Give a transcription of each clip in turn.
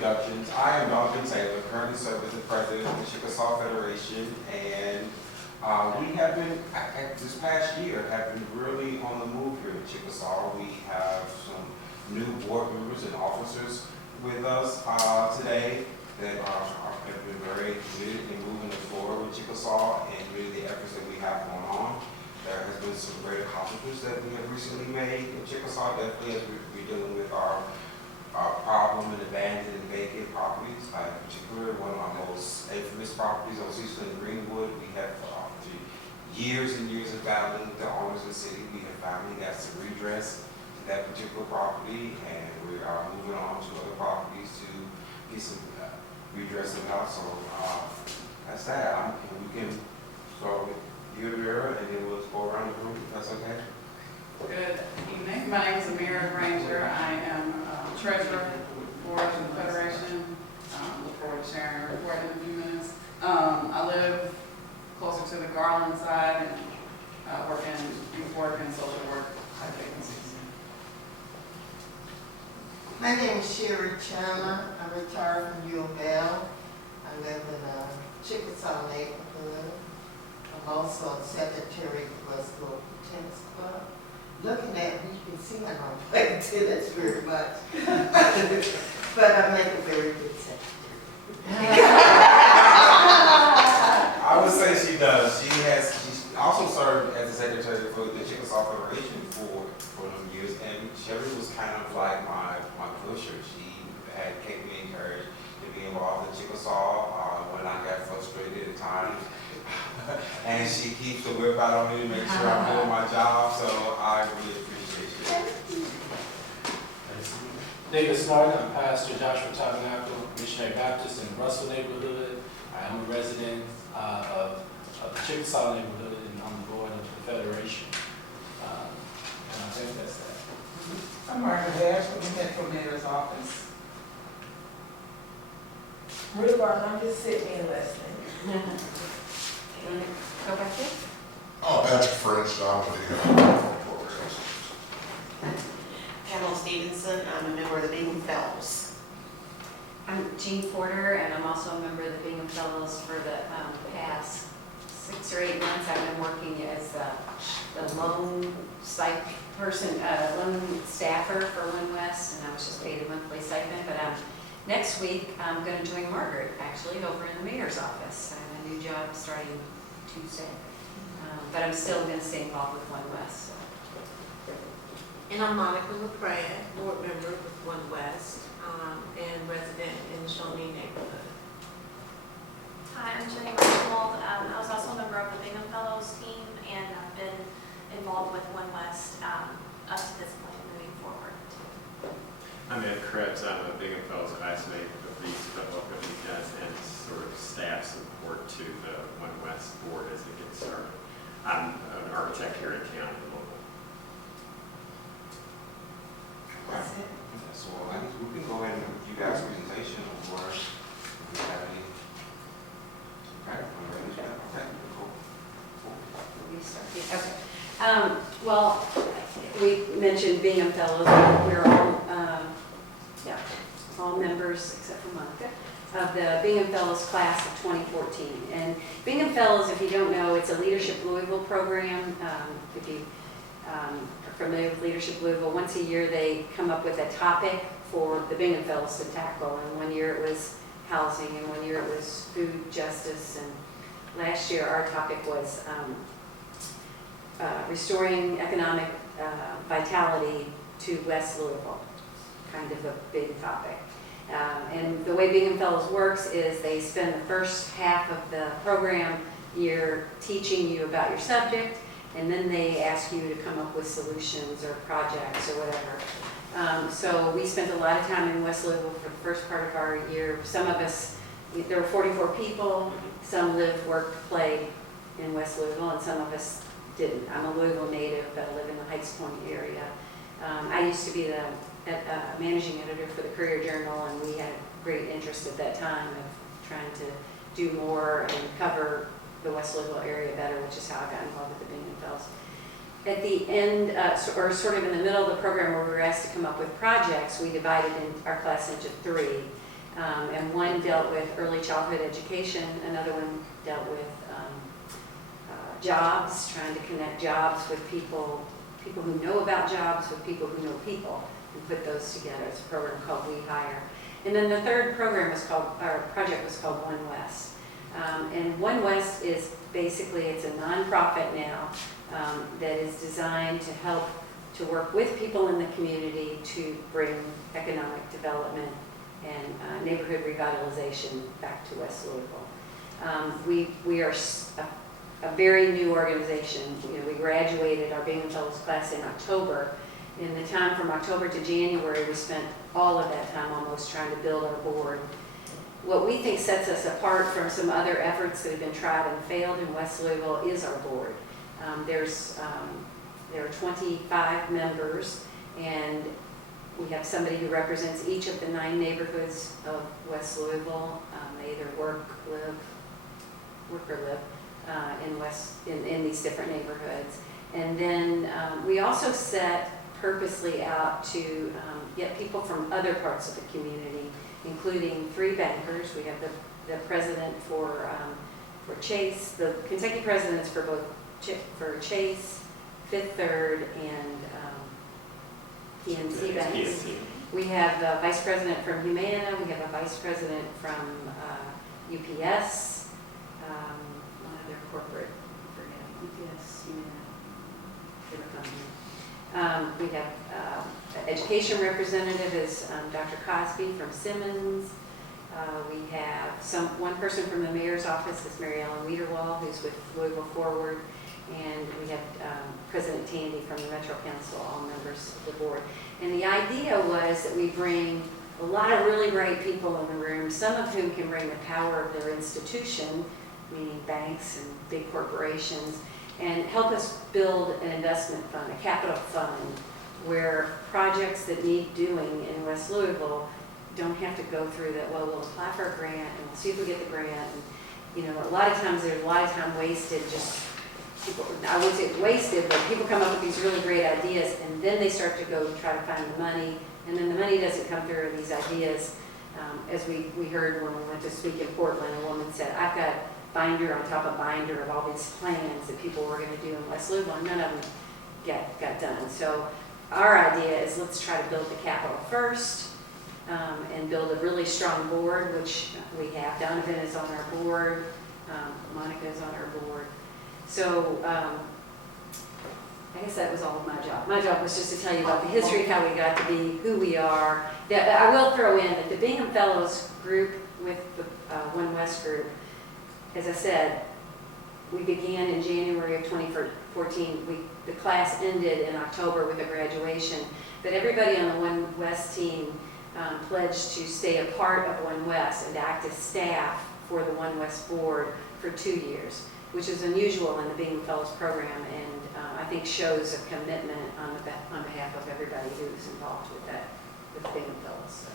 introductions. I am Donovan Taylor, currently serve as the president of the Chickasaw Federation, and we have been, this past year, have been really on the move here at Chickasaw. We have some new board members and officers with us today that have been very committed in moving us forward with Chickasaw and really the efforts that we have going on. There has been some great accomplishments that we have recently made in Chickasaw, definitely as we're dealing with our problem in abandoned and vacant properties. Like in particular, one of our most infamous properties on Sept Greenwood, we have after years and years of battling the owners of the city, we have finally got some redress to that particular property, and we are moving on to other properties to get some redress about. So that's that. And we can start with you, Amira, and then we'll go around the room, if that's okay. Good evening. My name is Amira Granger. I am treasurer for the Federation. Look forward to sharing a report in a few minutes. I live closer to the Garland side and work in youth work and social work type agencies. My name is Sherry Chandler. I'm retired from U of L. I live in Chickasaw Neighborhood. I'm also a secretary of West Local Tennis Club. Looking at me, you can see I don't play tennis very much, but I make a very good secretary. I would say she does. She's also served as the secretary for the Chickasaw Federation for them years, and Sherry was kind of like my pusher. She had kept me encouraged to be involved in Chickasaw when I got frustrated at times. And she keeps the whip out on me to make sure I'm doing my job, so I really appreciate it. David Martin, I'm pastor Joshua Tabernacle Missionary Baptist in Russell neighborhood. I am a resident of the Chickasaw neighborhood and on the board of the Federation. And I think that's that. I'm Margaret Harris from the Metro Mayor's Office. Ruth Barton, I'm just sitting and listening. Go back there. Oh, Patrick French, I'm with the programs. Pamela Stevenson, I'm a member of the Bingham Fellows. I'm Jean Porter, and I'm also a member of the Bingham Fellows for the past 6 or 8 months. I've been working as the loan psych person, loan staffer for Lynn West, and I was just paid a monthly stipend. But next week, I'm going to join Margaret, actually, over in the mayor's office. I have a new job starting Tuesday. But I'm still going to stay involved with One West. So. And I'm Monica LaPrade, board member with One West and resident in the Shawnee neighborhood. Hi, I'm Jenny Reichold. I was also a member of the Bingham Fellows team, and I've been involved with One West up to this point moving forward. I'm Ed Krebs. I'm a Bingham Fellows classmate of these fellow guys and sort of staff support to the One West board as it gets started. I'm an architect here in town and local. That's it. So I guess we can go ahead and give you guys a presentation or if you have any. Okay, I'm ready to okay, Okay. Well, we mentioned Bingham Fellows. We're all members, except for Monica, of the Bingham Fellows class of 2014. And Bingham Fellows, if you don't know, it's a Leadership Louisville program. If you are familiar with Leadership Louisville, once a year they come up with a topic for the Bingham Fellows to tackle. And one year it was housing, and one year it was food justice, and last year our topic was restoring economic vitality to West Louisville, kind of a big topic. And the way Bingham Fellows works is they spend the first half of the program year teaching you about your subject, and then they ask you to come up with solutions or projects or whatever. So we spent a lot of time in West Louisville for the first part of our year. Some of us, there were 44 people, some lived, worked, played in West Louisville, and some of us didn't. I'm a Louisville native, but I live in the Heights Point area. I used to be the managing editor for the Courier Journal, and we had great interest at that time of trying to do more and cover the West Louisville area better, which is how I got involved with the Bingham Fellows. At the end, or sort of in the middle of the program where we were asked to come up with projects, we divided our class into 3. And one dealt with early childhood education, another one dealt with jobs, trying to connect jobs with people who know about jobs with people who know people, and put those together. It's a program called We Hire. And then the third program was called, our project was called One West. And One West is basically, it's a nonprofit now that is designed to help to work with people in the community to bring economic development and neighborhood revitalization back to West Louisville. We are a very new organization. You know, we graduated our Bingham Fellows class in October. In the time from October to January, we spent all of that time almost trying to build our board. What we think sets us apart from some other efforts that have been tried and failed in West Louisville is our board. There are 25 members, and we have somebody who represents each of the 9 neighborhoods of West Louisville. They either work or live in these different neighborhoods. And then we also set purposely out to get people from other parts of the community, including 3 bankers. We have the president for Chase, the Kentucky presidents for both for Chase, Fifth Third, and PNC banks. We have a vice president from Humana. We have a vice president from UPS. One other corporate, I forget, UPS, Humana. We have education representative is Dr. Cosby from Simmons. We have one person from the mayor's office, is Mary Ellen Wiederwall, who's with Louisville Forward. And we have President Tandy from the Metro Council, all members of the board. And the idea was that we bring a lot of really bright people in the room, some of whom can bring the power of their institution, meaning banks and big corporations, and help us build an investment fund, a capital fund, where projects that need doing in West Louisville don't have to go through that, well, we'll apply for a grant and we'll see if we get the grant. And, you know, a lot of times there's a lot of time wasted just people, I wouldn't say it's wasted, but people come up with these really great ideas and then they start to go try to find the money, and then the money doesn't come through these ideas. As we heard when we went to speak in Portland, a woman said, I've got binder on top of binder of all these plans that people were going to do in West Louisville, and none of them got done. So our idea is let's try to build the capital first, and build a really strong board, which we have. Donovan is on our board, Monica is on our board. So I guess that was all of my job. My job was just to tell you about the history, how we got to be who we are. I will throw in that the Bingham Fellows group with the One West group, as I said, we began in January of 2014. The class ended in October with a graduation, but everybody on the One West team pledged to stay a part of One West and act as staff for the One West board for 2 years, which is unusual in the Bingham Fellows program, and I think shows a commitment on behalf of everybody who's involved with the Bingham Fellows.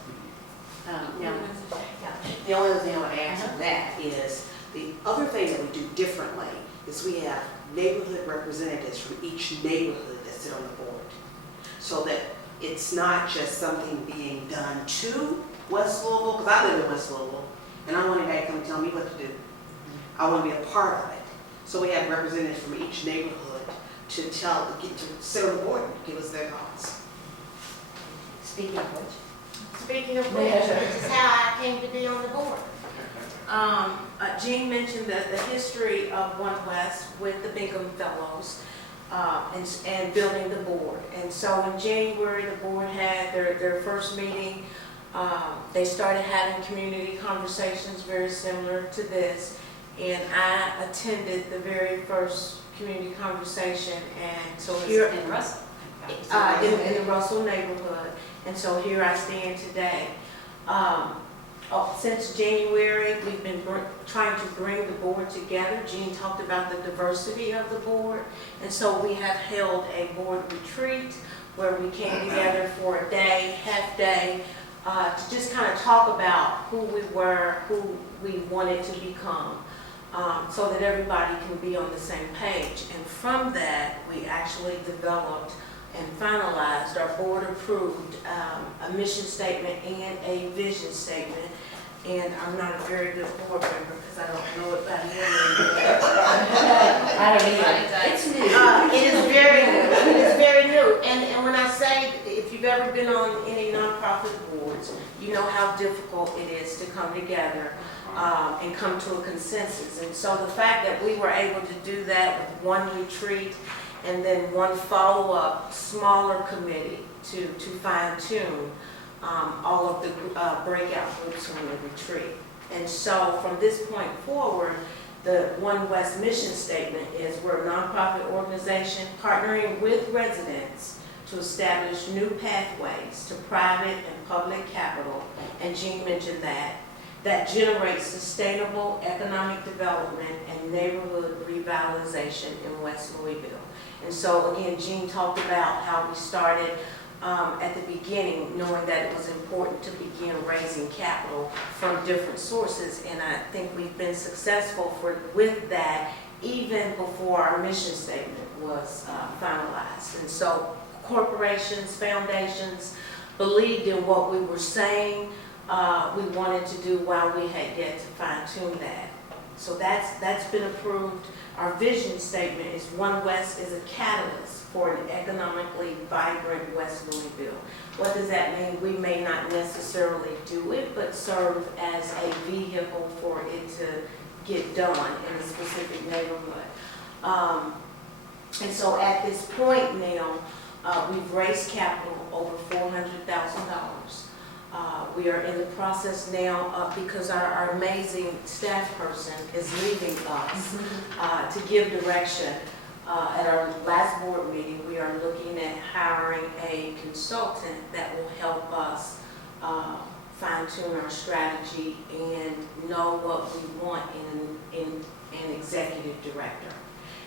The only other thing I would add to that is the other thing that we do differently is we have neighborhood representatives from each neighborhood that sit on the board, so that it's not just something being done to West Louisville, because I live in West Louisville, and I don't want anybody to come and tell me what to do. I want to be a part of it. So we have representatives from each neighborhood to sit on the board and give us their thoughts. Speaking of which. Speaking of which, this is how I came to be on the board. Jean mentioned the history of One West with the Bingham Fellows and building the board. And so in January, the board had their first meeting. They started having community conversations very similar to this. And I attended the very first community conversation. And so here in Russell. in the Russell neighborhood. And so here I stand today. Since January, we've been trying to bring the board together. Jean talked about the diversity of the board. And so we have held a board retreat where we came together for a day, half day, to just kind of talk about who we were, who we wanted to become, so that everybody can be on the same page. And from that, we actually developed and finalized, our board approved a mission statement and a vision statement. And I'm not a very good board member because I don't know it by memory. I don't either. It's new. It is very new. It is very new. And when I say, if you've ever been on any nonprofit boards, you know how difficult it is to come together and come to a consensus. And so the fact that we were able to do that with one retreat and then one follow-up smaller committee to fine-tune all of the breakout groups from the retreat. And so from this point forward, the One West mission statement is we're a nonprofit organization partnering with residents to establish new pathways to private and public capital, and Jean mentioned that generates sustainable economic development and neighborhood revitalization in West Louisville. And so again, Jean talked about how we started at the beginning, knowing that it was important to begin raising capital from different sources, and I think we've been successful with that even before our mission statement was finalized. And so corporations, foundations believed in what we were saying we wanted to do while we had yet to fine-tune that. So that's been approved. Our vision statement is One West is a catalyst for an economically vibrant West Louisville. What does that mean? We may not necessarily do it, but serve as a vehicle for it to get done in a specific neighborhood. And so at this point now, we've raised capital over $400,000. We are in the process now because our amazing staff person is leaving us to give direction. At our last board meeting, we are looking at hiring a consultant that will help us fine-tune our strategy and know what we want in an executive director.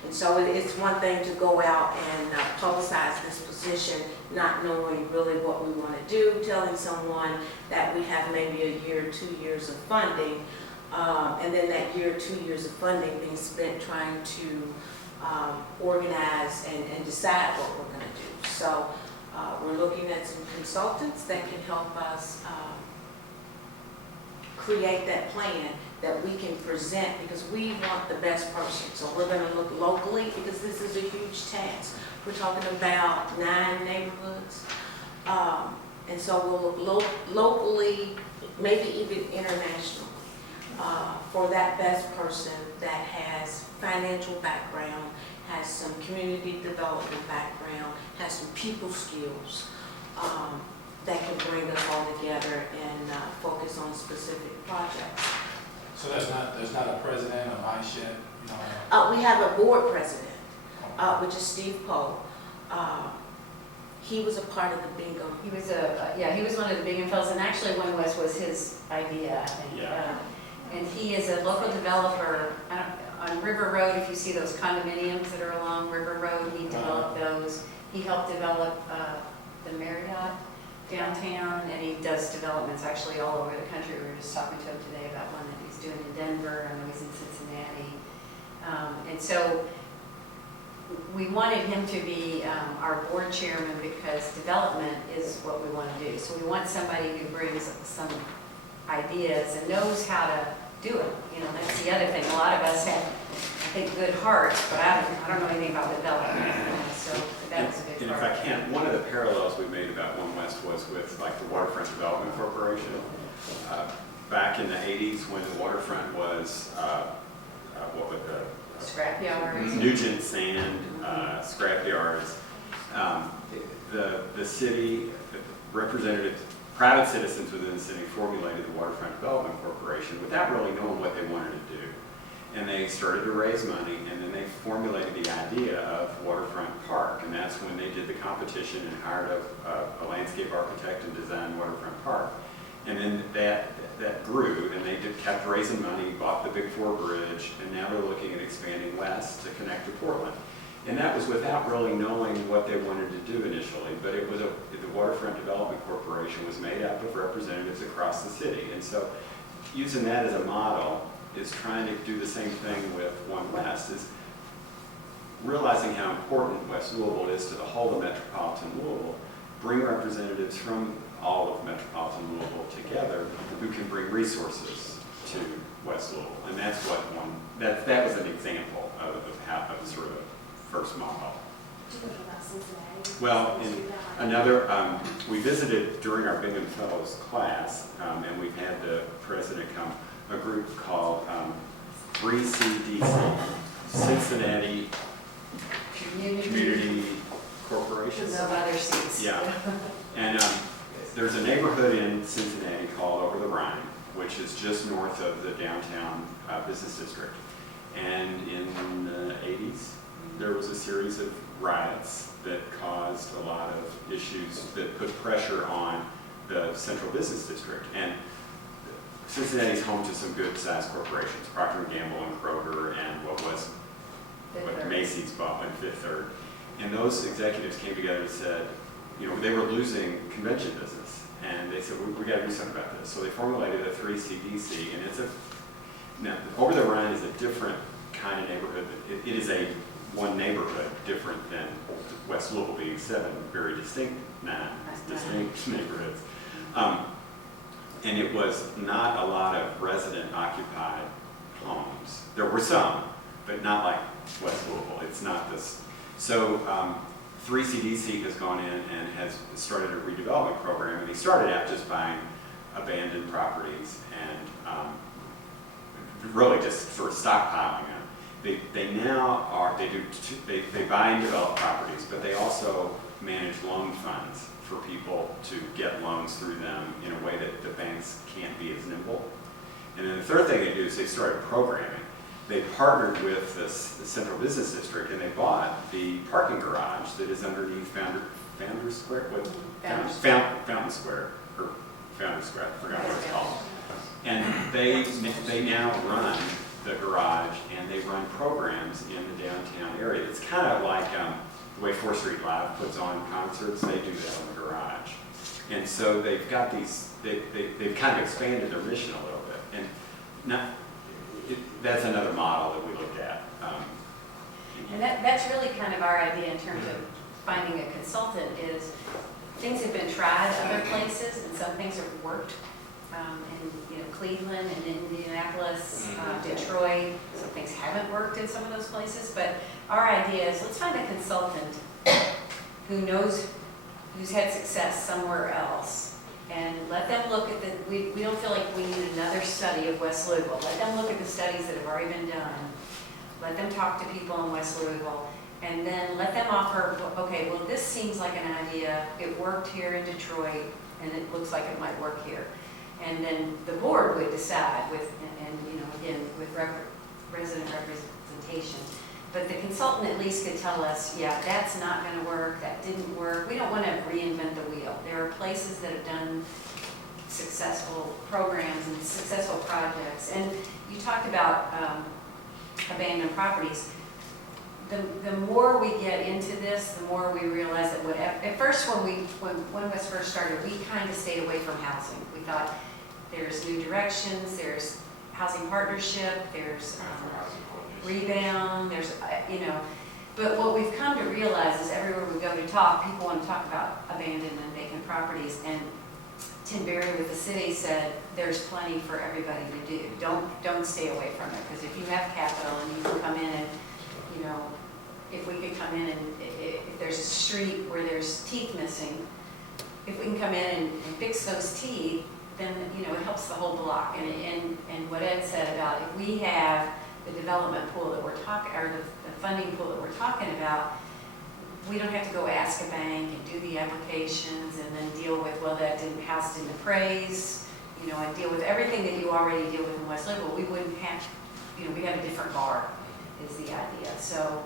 And so it's one thing to go out and publicize this position, not knowing really what we want to do, telling someone that we have maybe a year or 2 years of funding, and then that year or 2 years of funding being spent trying to organize and decide what we're going to do. So we're looking at some consultants that can help us create that plan that we can present, because we want the best person. So we're going to look locally, because this is a huge task. We're talking about 9 neighborhoods. And so we'll look locally, maybe even internationally, for that best person that has financial background, has some community development background, has some people skills that can bring us all together and focus on specific projects. So there's not a president or vice yet? You know? We have a board president, which is Steve Poe. He was a part of the bingo. He was he was one of the Bingham Fellows, and actually One West was his idea, I think. Yeah. And he is a local developer on River Road. If you see those condominiums that are along River Road, he developed those. He helped develop the Marriott downtown, and he does developments actually all over the country. We were just talking to him today about one that he's doing in Denver. I know he's in Cincinnati. And so we wanted him to be our board chairman because development is what we want to do. So we want somebody who brings some ideas and knows how to do it. You know, that's the other thing. A lot of us have, I think, good hearts, but I don't know anything about development. You know, so that was a big And part. if I can, one of the parallels we made about One West was with like the Waterfront Development Corporation. Back in the 80s when the waterfront was, what would the Scrap yards. Nugent Sand, scrap yards. The city, representatives, private citizens within the city formulated the Waterfront Development Corporation without really knowing what they wanted to do. And they started to raise money, and then they formulated the idea of Waterfront Park, and that's when they did the competition and hired a landscape architect and designed Waterfront Park. And then that grew, and they kept raising money, bought the Big 4 Bridge, and now they're looking at expanding west to connect to Portland. And that was without really knowing what they wanted to do initially, but it was the Waterfront Development Corporation was made up of representatives across the city. And so using that as a model is trying to do the same thing with One West. Is realizing how important West Louisville is to the whole of metropolitan Louisville, bring representatives from all of metropolitan Louisville together who can bring resources to West Louisville. And that's what that was an example of how, of sort of the first model. Well, we visited during our Bingham Fellows class, and we've had the president come, a group called 3CDC, Cincinnati Community Corporation. No other seats. Yeah, and there's a neighborhood in Cincinnati called Over the Rhine, which is just north of the downtown business district. And in the 80s, there was a series of riots that caused a lot of issues that put pressure on the central business district. And Cincinnati's home to some good-sized corporations, Procter & Gamble and Kroger and what Macy's bought in Fifth Third. And those executives came together and said, you know, they were losing convention business. And they said, we got to do something about this. So they formulated a 3CDC, and now, Over the Rhine is a different kind of neighborhood. It is one neighborhood different than West Louisville being 7 very distinct neighborhoods. And it was not a lot of resident-occupied homes. There were some, but not like West Louisville. It's not this. So 3CDC has gone in and has started a redevelopment program, and they started out just buying abandoned properties and really just sort of stockpiling them. They now are, they buy and develop properties, but they also manage loan funds for people to get loans through them in a way that the banks can't be as nimble. And then the third thing they do is they started programming. They partnered with the Central Business District, and they bought the parking garage that is underneath Founders Square? Fountain Square, or Founders Square, I forgot what it's called. And they now run the garage, and they run programs in the downtown area. It's kind of like the way 4th Street Live puts on concerts. They do that in the garage. And so they've got these, they've kind of expanded their mission a little bit. And that's another model that we looked at. And that's really kind of our idea in terms of finding a consultant is things have been tried other places, and some things have worked. In Cleveland and Indianapolis, Detroit, some things haven't worked in some of those places, but our idea is let's find a consultant who's had success somewhere else, and let them look at we don't feel like we need another study of West Louisville. Let them look at the studies that have already been done. Let them talk to people in West Louisville, and then let them offer, okay, well, this seems like an idea. It worked here in Detroit, and it looks like it might work here. And then the board would decide with, again, with resident representation. But the consultant at least could tell us, yeah, that's not going to work, that didn't work. We don't want to reinvent the wheel. There are places that have done successful programs and successful projects. And you talked about abandoned properties. The more we get into this, the more we realize that at first when One West first started, we kind of stayed away from housing. We thought there's new directions, there's housing partnership, there's rebound, there's, but what we've come to realize is everywhere we go to talk, people want to talk about abandoned and vacant properties. And Tim Berry with the city said, there's plenty for everybody to do. Don't stay away from it, because if you have capital and you can come in and, if we could come in and if there's a street where there's teeth missing, if we can come in and fix those teeth, then it helps the whole block. And what Ed said about if we have the development pool that we're talking, or the funding pool that we're talking about, we don't have to go ask a bank and do the applications and then deal with, well, house didn't appraise, and deal with everything that you already deal with in West Louisville. We wouldn't have, we have a different bar is the idea. So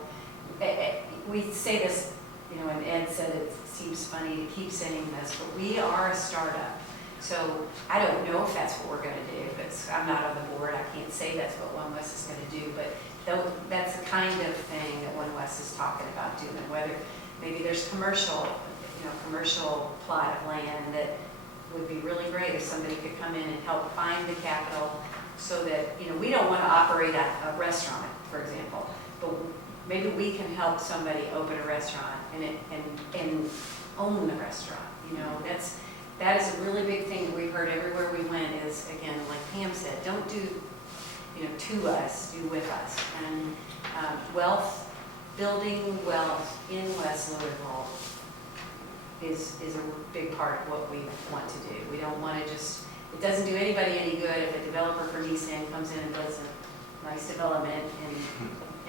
we say this, and Ed said it seems funny to keep saying this, but we are a startup. So I don't know if that's what we're going to do. I'm not on the board. I can't say that's what One West is going to do, but that's the kind of thing that One West is talking about doing. Whether maybe there's commercial plot of land that would be really great if somebody could come in and help find the capital, so that we don't want to operate a restaurant, for example, but maybe we can help somebody open a restaurant and own the restaurant, you know, that is a really big thing that we've heard everywhere we went is, again, like Pam said, don't do, you know, to us, do with us. And building wealth in West Louisville is a big part of what we want to do. We don't want to just, it doesn't do anybody any good if a developer from East End comes in and does a nice development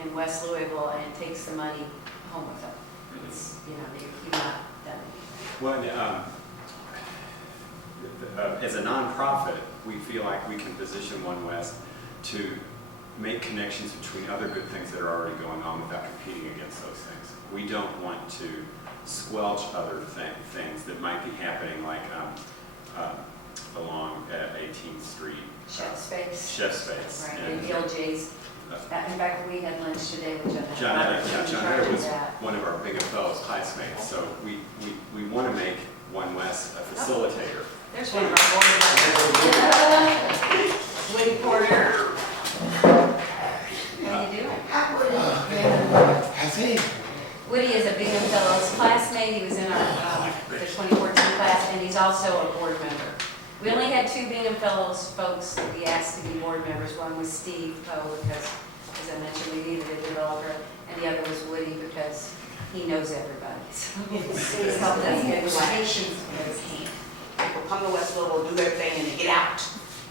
in West Louisville and takes the money home with them. It's, you know, you've not done anything. Well, as a nonprofit, we feel like we can position One West to make connections between other good things that are already going on without competing against those things. We don't want to squelch other things that might be happening, like along 18th Street. Chef Space. Chef Space. Right, and LJ's. In fact, we had lunch today with John Eder was that. one of our Big and Fellows classmates, so we want to make One West a facilitator. There's one of our board members. Woody Porter. How you doing? Woody is a Bingham Fellows classmate. He was in our the 2014 class, and he's also a board member. We only had 2 Bingham Fellows folks that we asked to be board members. One was Steve Poe, because, as I mentioned, we needed a developer, and the other was Woody, because he knows everybody. So he's helped us get patience in his hand. People come to West Louisville, do their thing, and they get out.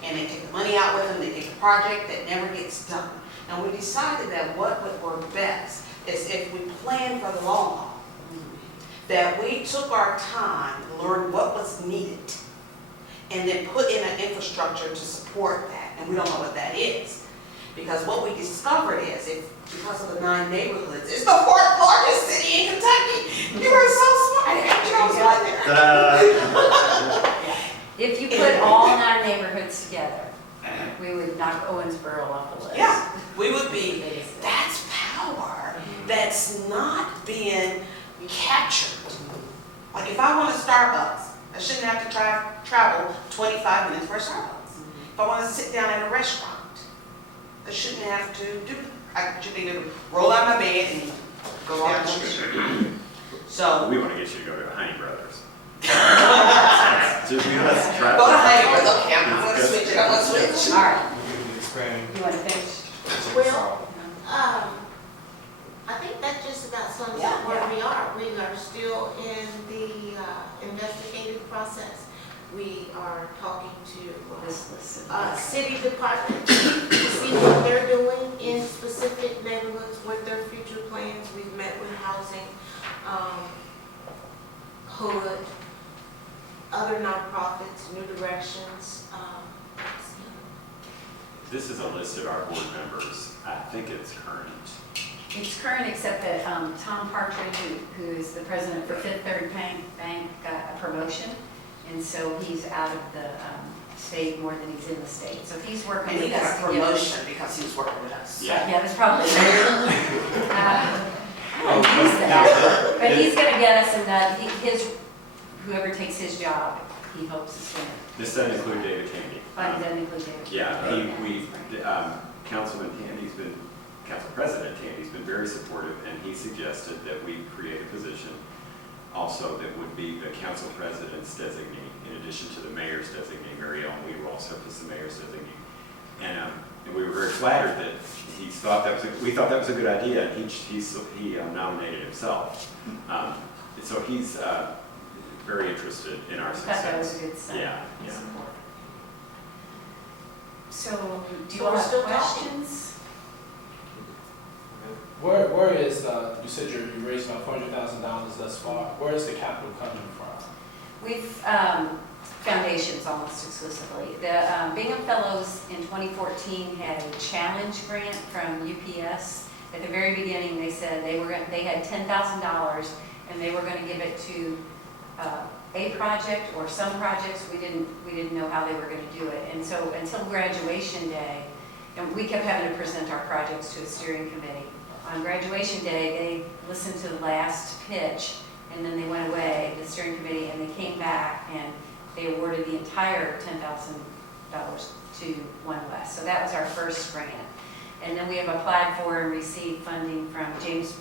And they take the money out with them, they take a project that never gets done. And we decided that what would work best is if we plan for the long haul. That we took our time to learn what was needed and then put in an infrastructure to support that. And we don't know what that is. Because what we discovered is, because of the 9 neighborhoods, it's the 4th largest city in Kentucky. You are so smart. If you put all 9 neighborhoods together, we would knock Owensboro off the list. Yeah, we would be, that's power that's not being captured. Like if I want a Starbucks, I shouldn't have to travel 25 minutes for a Starbucks. If I want to sit down at a restaurant, I shouldn't have to do it. I should either roll out my bed and go down the street. So we want to get you to go to Honey Brothers. Go to Honey Brothers. Okay, I'm going to switch it. I'm going to switch. All right. Expand. You want to finish? Well, I think that just about sums up where we are. We are still in the investigative process. We are talking to city departments to see what they're doing in specific neighborhoods, what their future plans. We've met with housing, Hood, other nonprofits, New Directions. This is a list of our board members. I think it's current. It's current, except that Tom Partridge, who is the president for Fifth Third Bank, got a promotion, and so he's out of the state more than he's in the state. So he's working And he with us got a promotion because he was working with us. Yeah. Yeah, that's probably I don't use that. But he's going to get us, and whoever takes his job, he hopes is going to. This doesn't include David Candy. Doesn't include David. Yeah, Councilman Tandy's been, Council President Tandy's been very supportive, and he suggested that we create a position also that would be the council president's designee, in addition to the mayor's designee. Mary Ellen Weaver will serve as the mayor's designee. And we were very flattered that we thought that was a good idea, and he nominated himself. So he's very interested in our success. I thought that was a good sign. Yeah. So, do you So all we're have still questions? Where is, you said you raised about $400,000 thus far. Where is the capital coming from? We've, foundations almost exclusively. The Bingham Fellows in 2014 had a challenge grant from UPS. At the very beginning, they said they had $10,000 and they were going to give it to a project or some projects. We didn't know how they were going to do it. And so until graduation day, and we kept having to present our projects to a steering committee. On graduation day, they listened to the last pitch, and then they went away, the steering committee, and they came back, and they awarded the entire $10,000 to One West. So that was our first grant. And then we have applied for and received funding from James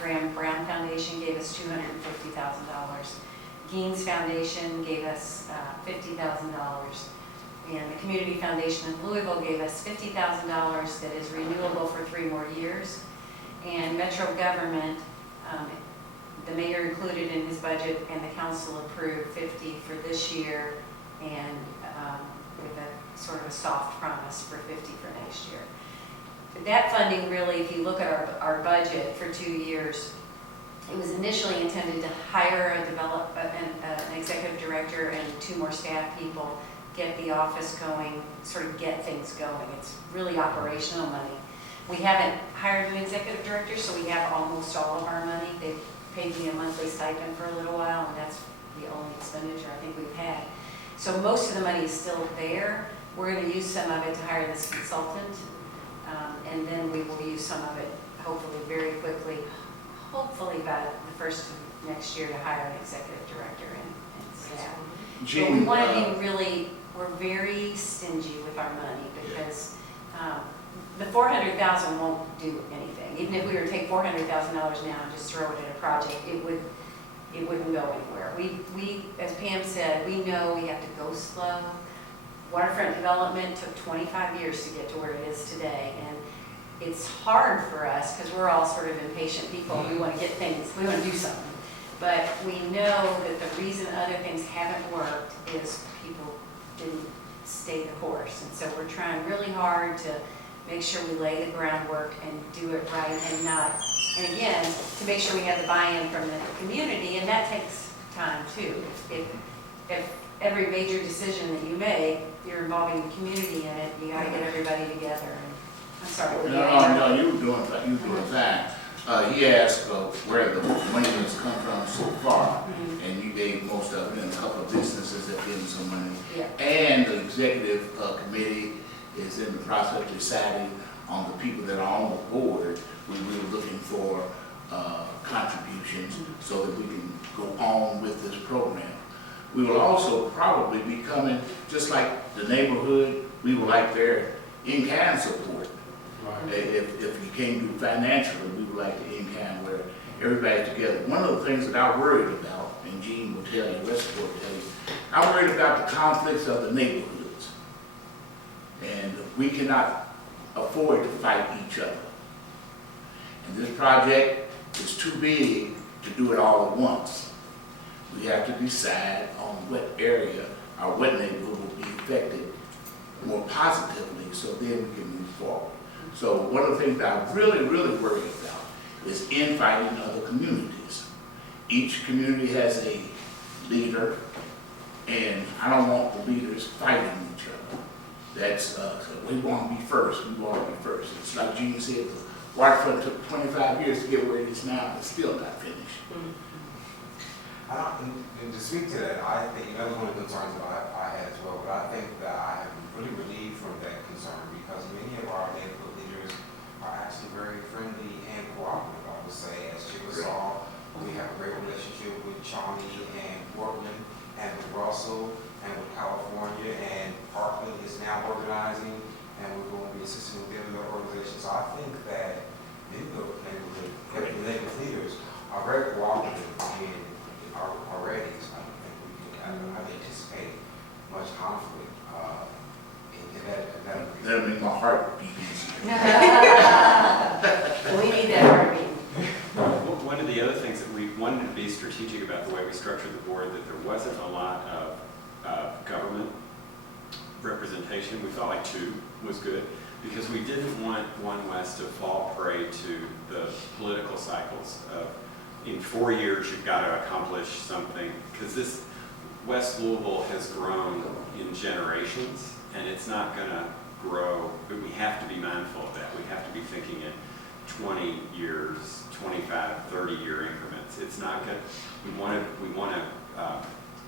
Graham Brown Foundation, gave us $250,000. Gene's Foundation gave us $50,000. And the Community Foundation of Louisville gave us $50,000 that is renewable for 3 more years. And Metro Government, the mayor included in his budget and the council approved $50 for this year, and with a sort of a soft promise for $50 for next year. That funding really, if you look at our budget for 2 years, it was initially intended to hire an executive director and 2 more staff people, get the office going, sort of get things going. It's really operational money. We haven't hired an executive director, so we have almost all of our money. They paid me a monthly stipend for a little while, and that's the only expenditure I think we've had. So most of the money is still there. We're going to use some of it to hire this consultant, and then we will use some of it, hopefully very quickly, hopefully by the first of next year, to hire an executive director and staff. But we want to be really, we're very stingy with our money because the $400,000 won't do anything. Even if we were to take $400,000 now and just throw it at a project, it wouldn't go anywhere. We, as Pam said, we know we have to go slow. Waterfront development took 25 years to get to where it is today, and it's hard for us because we're all sort of impatient people. We want to get things, we want to do something. But we know that the reason other things haven't worked is people didn't stay the course. And so we're trying really hard to make sure we lay the groundwork and do it right, and again, to make sure we have the buy-in from the community, and that takes time too. If every major decision that you make, you're involving the community in it, you gotta get everybody together. And I'm sorry. No, you were doing fine. He asked where the money has come from so far, and you gave most of it, and a couple of businesses that gave some money. Yeah. And the executive committee is in the process of deciding on the people that are on the board. We were looking for contributions so that we can go on with this program. We will also probably be coming, just like the neighborhood, we would like their in-kind support. Right. If you can't do financially, we would like the in-kind where everybody's together. One of the things that I'm worried about, and Gene will tell you, West will tell you, I'm worried about the conflicts of the neighborhoods. And we cannot afford to fight each other. And this project is too big to do it all at once. We have to decide on what area or what neighborhood will be affected more positively, so then we can move forward. So one of the things that I really worry about is infighting other communities. Each community has a leader, and I don't want the leaders fighting each other. That's, we want to be first, we want to be first. It's like Gene said, the waterfront took 25 years to get where it is now, it's still not finished. And to speak to that, I think that was one of the concerns that I had as well, but I think that I have really relieved from that concern because many of our neighborhood leaders are actually very friendly and cooperative. I would say, as Chickasaw, we have a great relationship with Shawnee and Portland and with Russell and with California, and Parkland is now organizing, and we're going to be assisting with the other organizations. So I think that neighborhood leaders are very cooperative already. So I don't think we can, I anticipate much conflict in that. That'll make my heart beat easier. We need that heartbeat. One of the other things that we wanted to be strategic about the way we structured the board, that there wasn't a lot of government representation. We felt like 2 was good because we didn't want One West to fall prey to the political cycles of in 4 years you've got to accomplish something, because this West Louisville has grown in generations and it's not going to grow, but we have to be mindful of that. We have to be thinking in 20 years, 25, 30-year increments. It's not good. We want to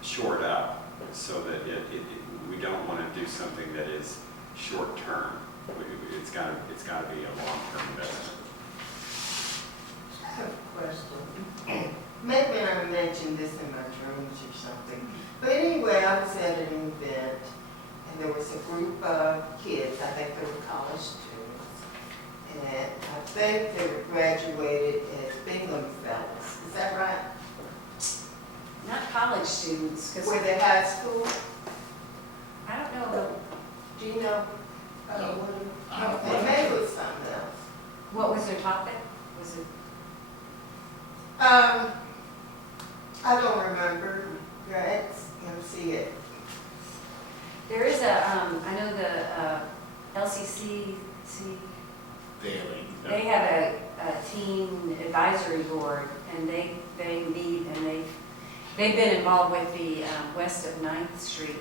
shore it up so that we don't want to do something that is short term. It's got to be a long-term investment. I have a question. Maybe I mentioned this in my dreams or something. But anyway, I was at an event, and there was a group of kids, I think they were college students, And I think they were graduated as Bingham Fellows. Is that right? Not college students, because Were they high school? I don't know, Do you know? No. What- Okay, maybe it was something else. what was their topic? Was it? I don't remember. Right? Let me see it. There is a, I know the LCC, Daily. they have a teen advisory board, and they meet, and they've been involved with the west of 9th Street.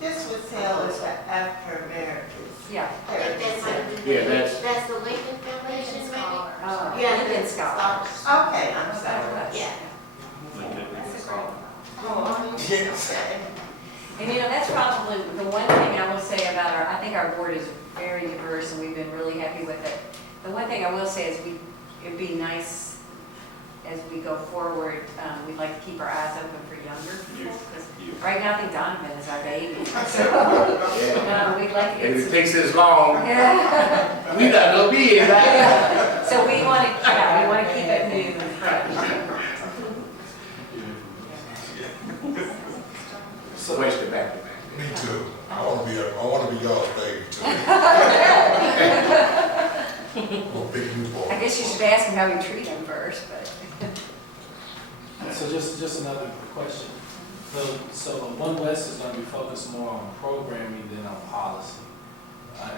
This was held as an African Americans. Yeah. I think that might have been, Yeah, that's- that's the Lincoln Foundation, maybe? Oh, Yeah, Lincoln Scholars. Okay, I'm sorry. Yeah. That's a great one. Oh, okay. And you know, that's probably the one thing I will say about I think our board is very diverse and we've been really happy with it. The one thing I will say is it'd be nice as we go forward, we'd like to keep our eyes open for younger people. 'Cause right now I think Donovan is our baby. So we'd like to If get it some. takes this long, Yeah. we not gonna be in that. So we want to keep it new and fresh. So question back to back. Me too. I wanna be y'all's baby too. I'm a big new boy. I guess you should ask him how we treat him first, but. So just another question. So One West is going to be focused more on programming than on policy.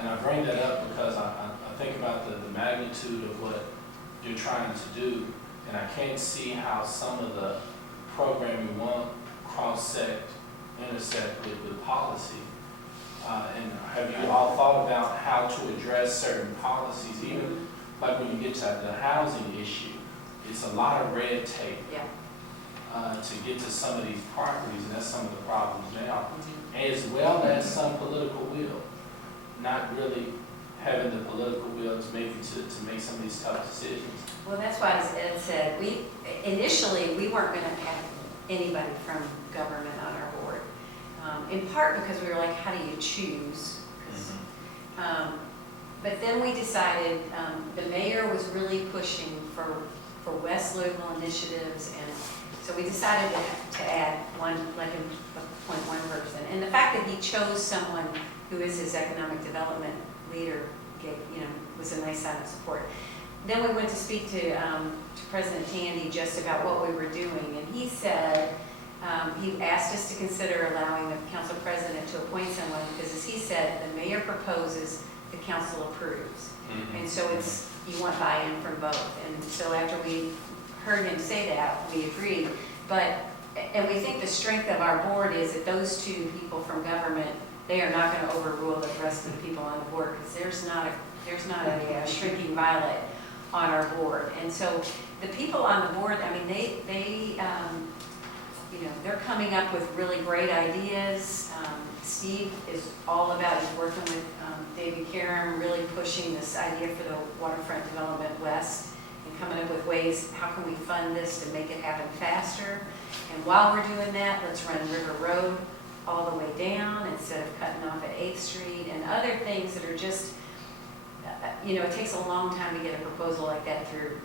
And I bring that up because I think about the magnitude of what you're trying to do, and I can't see how some of the programming won't intersect with policy. And have you all thought about how to address certain policies, even like when you get to the housing issue? It's a lot of red tape. Yeah. To get to some of these properties, and that's some of the problems now, as well as some political will, not really having the political will to make some of these tough decisions. Well, that's why, as Ed said, initially, we weren't going to have anybody from government on our board, in part because we were like, how do you choose? But then we decided, the mayor was really pushing for West Louisville initiatives, and so we decided to add let him appoint one person. And the fact that he chose someone who is his economic development leader was a nice sign of support. Then we went to speak to President Tandy just about what we were doing, and he said, he asked us to consider allowing the council president to appoint someone, because as he said, the mayor proposes, the council approves. And so you want buy-in from both. And so after we heard him say that, we agreed. And we think the strength of our board is that those two people from government, they are not going to overrule the rest of the people on the board, because there's not a shrinking violet on our board. And so the people on the board, I mean, they're coming up with really great ideas. Steve is all about, he's working with David Karam, really pushing this idea for the waterfront development west and coming up with ways, how can we fund this to make it happen faster? And while we're doing that, let's run River Road all the way down instead of cutting off at 8th Street, and other things that are just, it takes a long time to get a proposal like that through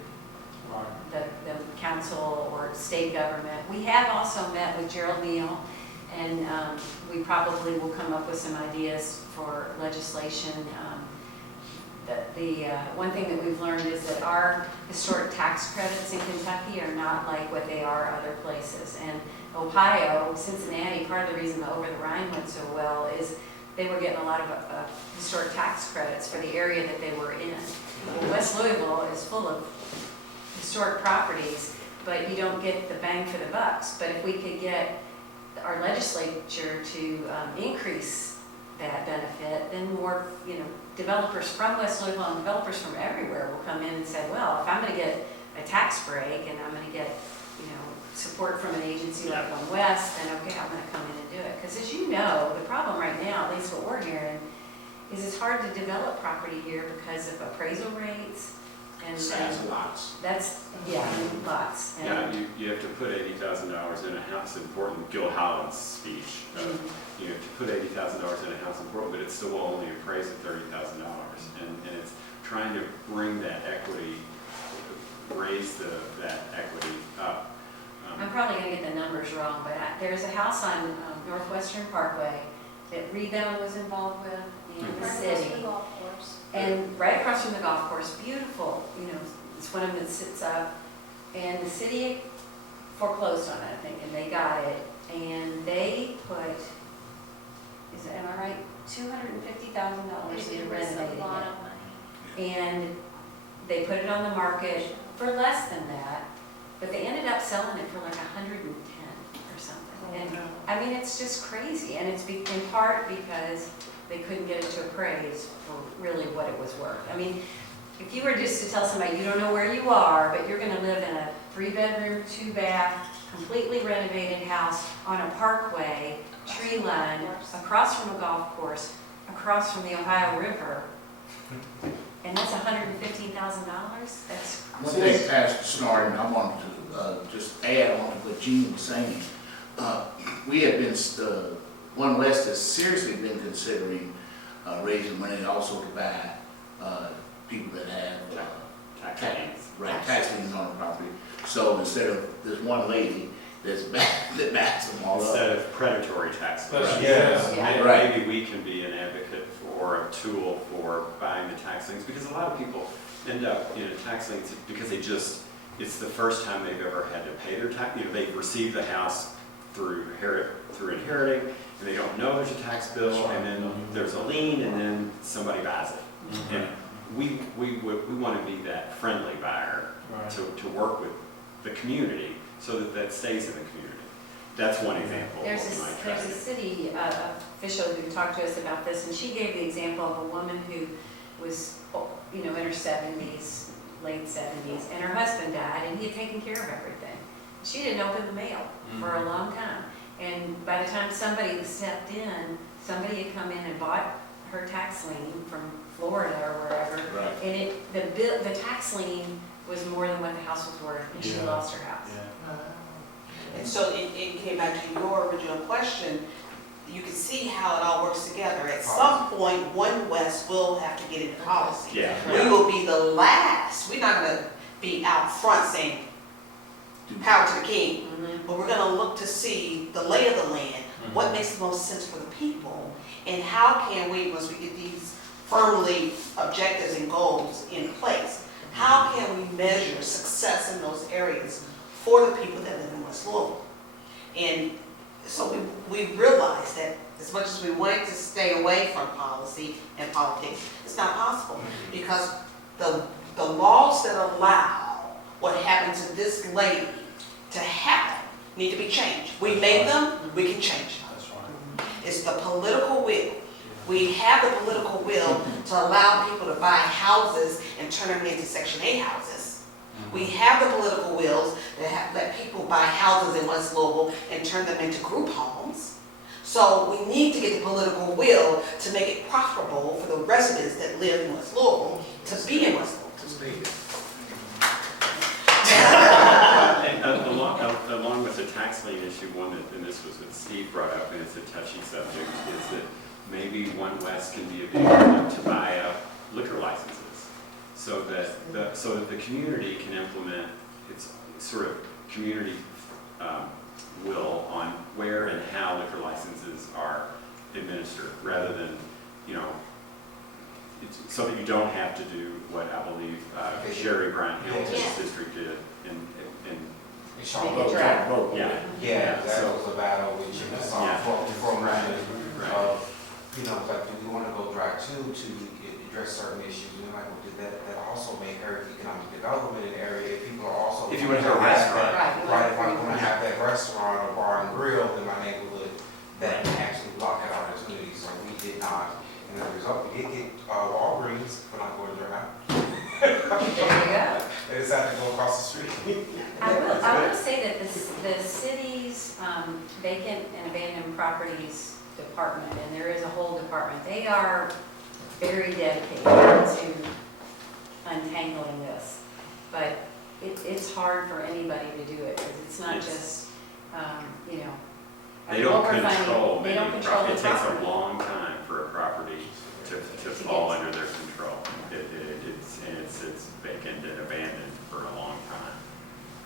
the council or state government. We have also met with Gerald Neal, and we probably will come up with some ideas for legislation. The one thing that we've learned is that our historic tax credits in Kentucky are not like what they are other places. And Ohio, Cincinnati, part of the reason the Over the Rhine went so well is they were getting a lot of historic tax credits for the area that they were in. Well, West Louisville is full of historic properties, but you don't get the bang for the bucks. But if we could get our legislature to increase that benefit, then more, developers from West Louisville and developers from everywhere will come in and say, well, if I'm going to get a tax break and I'm going to get, support from an agency like One West, then okay, I'm going to come in and do it. Because as you know, the problem right now, at least what we're hearing, is it's hard to develop property here because of appraisal rates, And Size of lots. that's, lots. And- Yeah, you have to put $80,000 in a house in Portland, Gil Holland's speech. You have to put $80,000 in a house in Portland, but it still will only appraise at $30,000. And it's trying to bring that equity, raise that equity up. I'm probably gonna get the numbers wrong, but there's a house on Northwestern Parkway that Rebound was involved with in the Right across from city. the golf course. And right across from the golf course, beautiful, it's one of them that sits up. And the city foreclosed on it, I think, and they got it. And they put, am I right? $250,000 It in was a renovating lot it. of money. And they put it on the market for less than that, but they ended up selling it for like 110 or something. And I mean, it's just crazy, and it's in part because they couldn't get it to appraise for really what it was worth. I mean, if you were just to tell somebody, you don't know where you are, but you're gonna live in a 3-bedroom, 2-bath, completely renovated house on a parkway, tree line, across from a golf course, across from the Ohio River, and that's $115,000, that's One thing, Pastor Snarden, I wanted to just add on to what Gene was saying. We have been, One West has seriously been considering raising money also to buy people that have tax liens on the property. So instead of this one lady that backs them all up. Instead of predatory tax. Right. Yeah. Maybe we can be an advocate for a tool for buying the tax liens, because a lot of people end up in a tax liens because it's the first time they've ever had to pay their tax. They've received the house through inheriting, and they don't know there's a tax bill, and then there's a lien, and then somebody buys it. And we want to be that friendly buyer to work with the community so that stays in the community. That's one example of what we might try There's to a do. city official who talked to us about this, and she gave the example of a woman who was, in her 70s, late 70s, and her husband died, and he had taken care of everything. She didn't open the mail for a long time, and by the time somebody stepped in, somebody had come in and bought her tax lien from Florida or wherever, Right. and the tax lien was more than what the house was worth, and she lost her house. And so it came back to your original question, you can see how it all works together. At some point, One West will have to get into policy. Yeah. We will be the last, we're not gonna be out front saying, power to the king, but we're gonna look to see the lay of the land, what makes the most sense for the people, and how can we, once we get these firmly objectives and goals in place, how can we measure success in those areas for the people that live in West Louisville? And so we realized that as much as we wanted to stay away from policy and politics, it's not possible, because the laws that allow what happened to this lady to happen need to be changed. We made them, we can change them. That's right. It's the political will. We have the political will to allow people to buy houses and turn them into Section 8 houses. We have the political wills to let people buy houses in West Louisville and turn them into group homes. So we need to get the political will to make it profitable for the residents that live in West Louisville to be in West Louisville. And along with the tax lien issue, and this was what Steve brought up, and it's a touchy subject, is that maybe One West can be a vehicle to buy up liquor licenses, so that the community can implement its sort of community will on where and how liquor licenses are administered, rather than, so that you don't have to do what I believe Sherry Brown Hamilton's district did in Yeah, that was a battle with Chickasaw for granted of, like, do we want to go drive to address certain issues? And like, well, did that also make her economic development in the area? If people are also. If you want to have a restaurant. Right, if I'm going to have that restaurant or bar and grill in my neighborhood, that can actually block out opportunities. So we did not. And as a result, we did get Walgreens, but not going to their house. There you go. They decided to go across the street. I will say that the city's vacant and abandoned properties department, and there is a whole department, they are very dedicated to untangling this. But it's hard for anybody to do it, because it's not Yes. just, you know. They don't what we're finding- control They many don't control the properties. It takes a property. long time for a property to fall under their control. It's vacant and abandoned for a long time.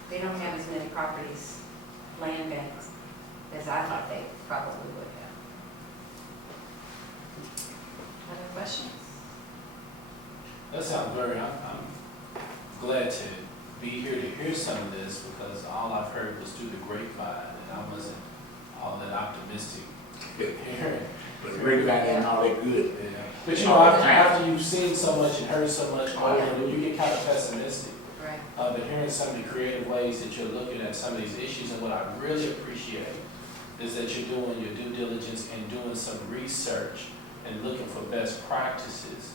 They don't have as many properties, land banks, as I thought they probably would have. Other questions? That sounds very, I'm glad to be here to hear some of this, because all I've heard was through the grapevine, and I wasn't all that optimistic hearing. But the grapevine ain't all that good. Yeah. But you know, after you've seen so much and heard so much, you get kind of pessimistic. Right. But hearing some of the creative ways that you're looking at some of these issues, and what I really appreciate is that you're doing your due diligence and doing some research and looking for best practices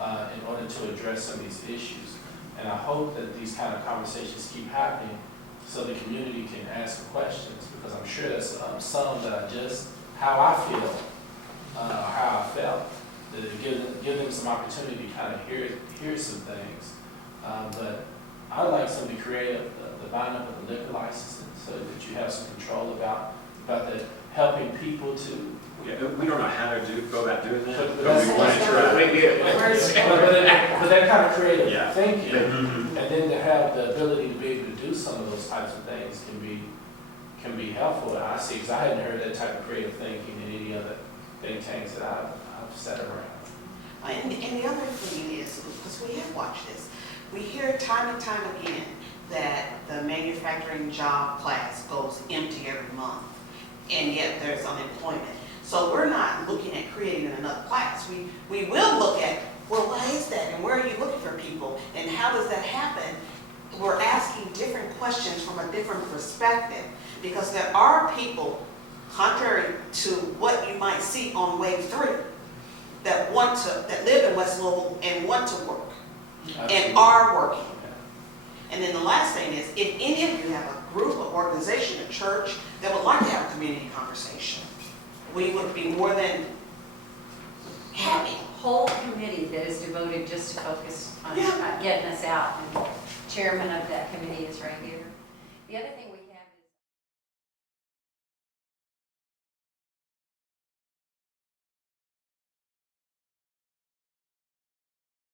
in order to address some of these issues. And I hope that these kind of conversations keep happening so the community can ask questions, because I'm sure there's some that are just how I feel, how I felt, that give them some opportunity to kind of hear some things. But I would like some of the creative, the buying up of the liquor licensing, so that you have some control about the helping people to. Yeah, we don't know how to go about doing that, But but that's- we want to try. But that kind of creative Yeah. thinking, Mhm. and then to have the ability to be able to do some of those types of things can be helpful. And I see, because I hadn't heard that type of creative thinking in any other think tanks that I've sat around. And the other thing is, because we have watched this, we hear time and time again that the manufacturing job class goes empty every month, and yet there's unemployment. So we're not looking at creating another class. We will look at, well, why is that, and where are you looking for people, and how does that happen? We're asking different questions from a different perspective, because there are people, contrary to what you might see on Wave 3, that live in West Louisville and want to work and are working. And then the last thing is, if any of you have a group, an organization, a church that would like to have a community conversation, we would be more than happy. Whole committee that is devoted just to focus on getting us out, and the chairman of that committee is right here. The other thing we